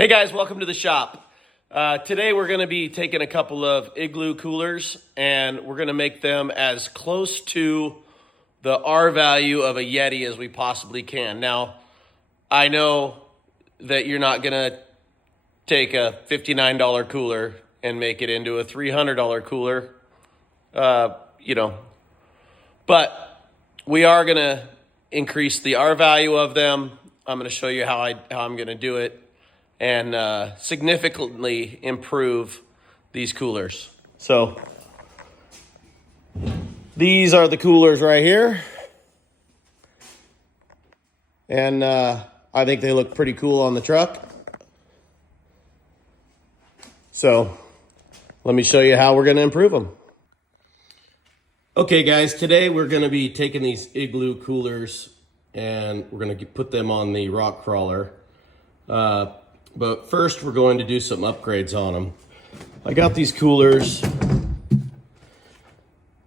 Hey guys, welcome to the shop. Today we're going to be taking a couple of Igloo coolers and we're going to make them as close to the R value of a YETI as we possibly can. Now, I know that you're not going to take a $59 cooler and make it into a $300 cooler, but we are going to increase the R value of them. I'm going to show you how I'm going to do it and significantly improve these coolers. So these are the coolers right here. And I think they look pretty cool on the truck. So let me show you how we're gonna improve them. Okay guys, today we're gonna be taking these Igloo coolers and we're gonna put them on the rock crawler. But first we're going to do some upgrades on them. I got these coolers.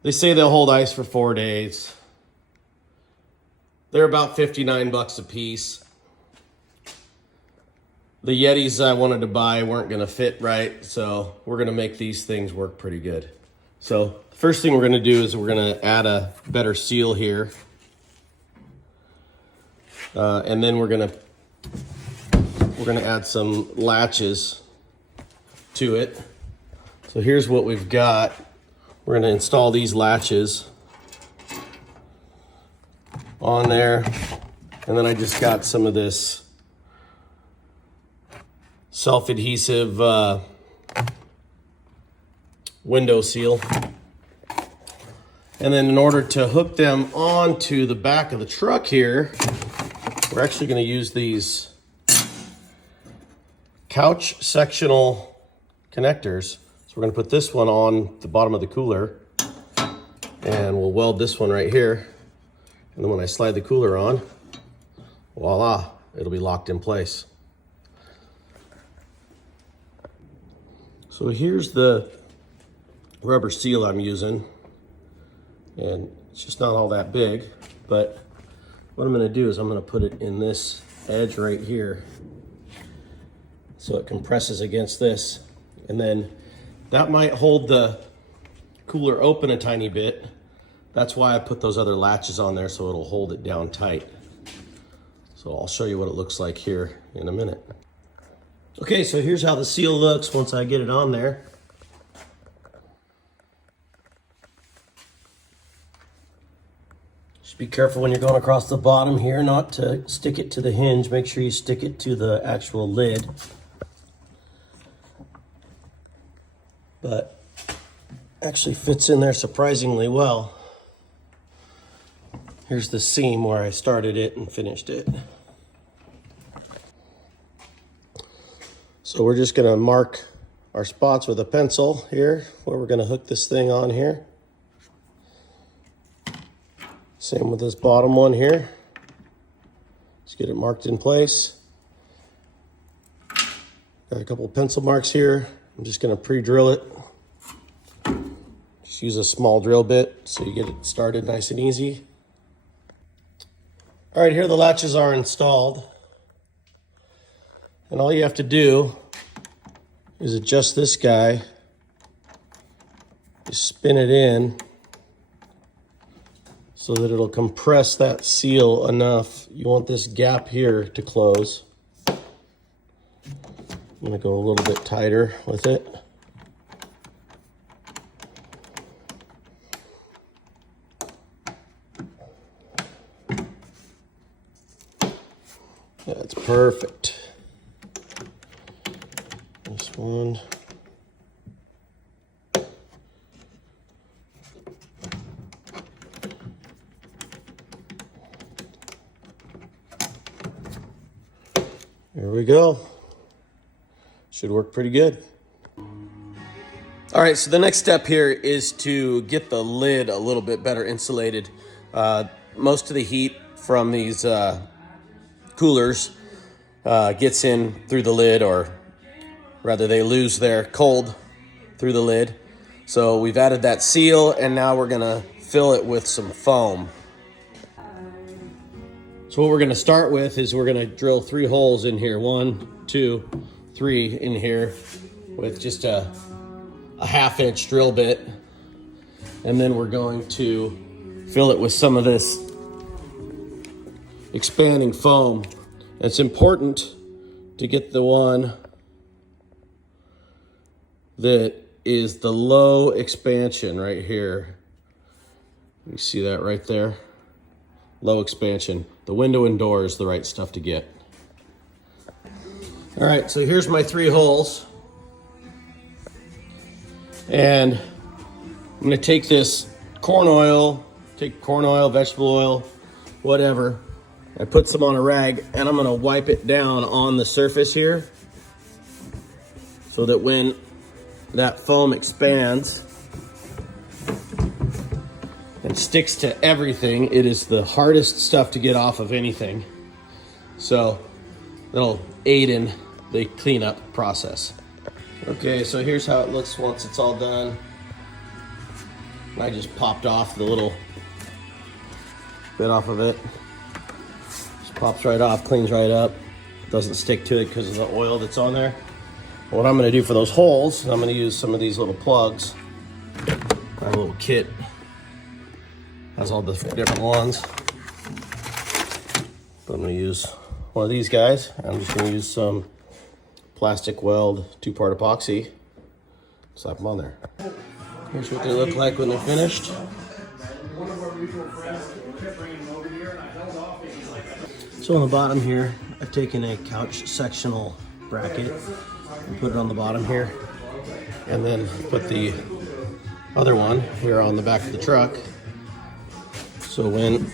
They say they'll hold ice for 4 days. They're about 59 bucks a piece. The Yetis I wanted to buy weren't gonna fit right, so we're gonna make these things work pretty good. So the first thing we're gonna do is we're gonna add a better seal here. And then we're gonna add some latches to it. So here's what we've got. We're gonna install these latches on there. And then I just got some of this self-adhesive window seal. And then in order to hook them onto the back of the truck here, we're actually gonna use these couch sectional connectors. So we're gonna put this one on the bottom of the cooler and we'll weld this one right here. And then when I slide the cooler on, voila, it'll be locked in place. So here's the rubber seal I'm using. And it's just not all that big, but what I'm gonna do is I'm gonna put it in this edge right here so it compresses against this. And then that might hold the cooler open a tiny bit. That's why I put those other latches on there so it'll hold it down tight. So I'll show you what it looks like here in a minute. Okay, so here's how the seal looks once I get it on there. Just be careful when you're going across the bottom here not to stick it to the hinge. Make sure you stick it to the actual lid. But actually fits in there surprisingly well. Here's the seam where I started it and finished it. So we're just gonna mark our spots with a pencil here where we're gonna hook this thing on here. Same with this bottom one here. Just get it marked in place. Got a couple of pencil marks here. I'm just gonna pre-drill it. Just use a small drill bit so you get it started nice and easy. All right, here the latches are installed. And all you have to do is adjust this guy. You spin it in so that it'll compress that seal enough. You want this gap here to close. I'm gonna go a little bit tighter with it. That's perfect. This one. There we go. Should work pretty good. All right, so the next step here is to get the lid a little bit better insulated. Most of the heat from these coolers gets in through the lid, or rather they lose their cold through the lid. So we've added that seal and now we're gonna fill it with some foam. So what we're gonna start with is we're gonna drill 3 holes in here. 1, 2, 3 in here with just a 1/2-inch drill bit. And then we're going to fill it with some of this expanding foam. It's important to get the one that is the low expansion right here. You see that right there? Low expansion. The window and door is the right stuff to get. All right, so here's my 3 holes. And I'm gonna take this corn oil, vegetable oil, whatever. I put some on a rag and I'm gonna wipe it down on the surface here so that when that foam expands and sticks to everything, it is the hardest stuff to get off of anything. So that'll aid in the cleanup process. Okay, so here's how it looks once it's all done. I just popped off the little bit off of it. Just pops right off, cleans right up. Doesn't stick to it because of the oil that's on there. What I'm gonna do for those holes, I'm gonna use some of these little plugs. My little kit has all the different ones. But I'm gonna use one of these guys. I'm just gonna use some plastic weld 2-part epoxy. Slap them on there. Here's what they look like when they're finished. So on the bottom here, I've taken a couch sectional bracket and put it on the bottom here. And then put the other one here on the back of the truck. So when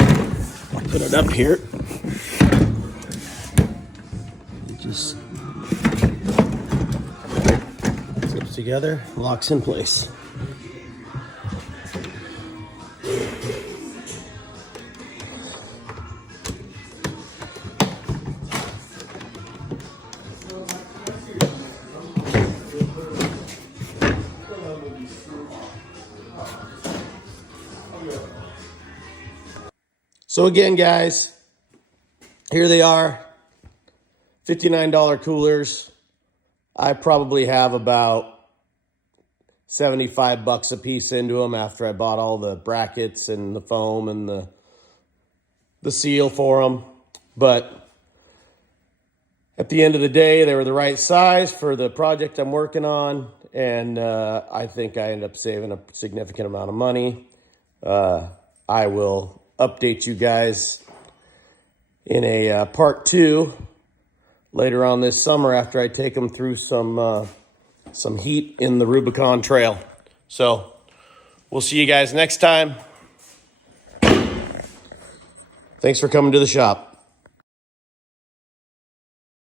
I put it up here, it just clips together, locks in place. So again, guys, here they are, $59 coolers. I probably have about 75 bucks a piece into them after I bought all the brackets and the foam and the seal for them. But at the end of the day, they were the right size for the project I'm working on. And I think I ended up saving a significant amount of money. I will update you guys in a part 2 later on this summer after I take them through some heat in the Rubicon Trail. So we'll see you guys next time. Thanks for coming to the shop.